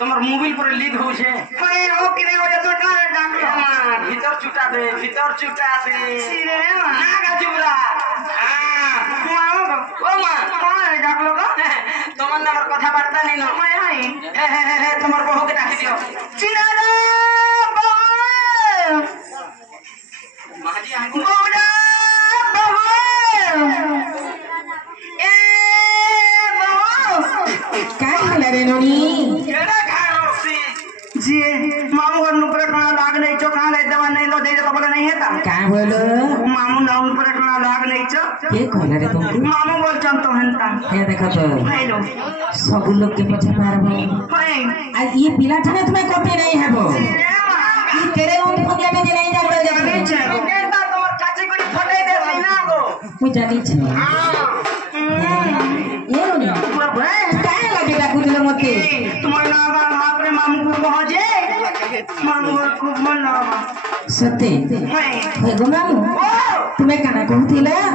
তোমার মোবাইল পরে লিক হচ্ছে ও কিনে হয়ে তো ভিতর চুটা দে ভিতর চুটা দে তোমার না আমার কথাবার্তা নেই না তোমার বহুকে ডাকি দিও मामू बोल तो हंता ये देखो तो सब लोग के पीछे मारबो आज ये पिला ठने तुम्हें कॉपी नहीं है वो ये तेरे उन फगिया में नहीं जा रहा है केता तोर चाची को फटे दे सीना गो मुझे जानी छे ये रो काय लगेगा कुदिले मते तुम्हार नागा हाथ रे मामू को पहुंचे मामू खूब मन लगा सत्य है गो मामू तुम्हें काना कहतिला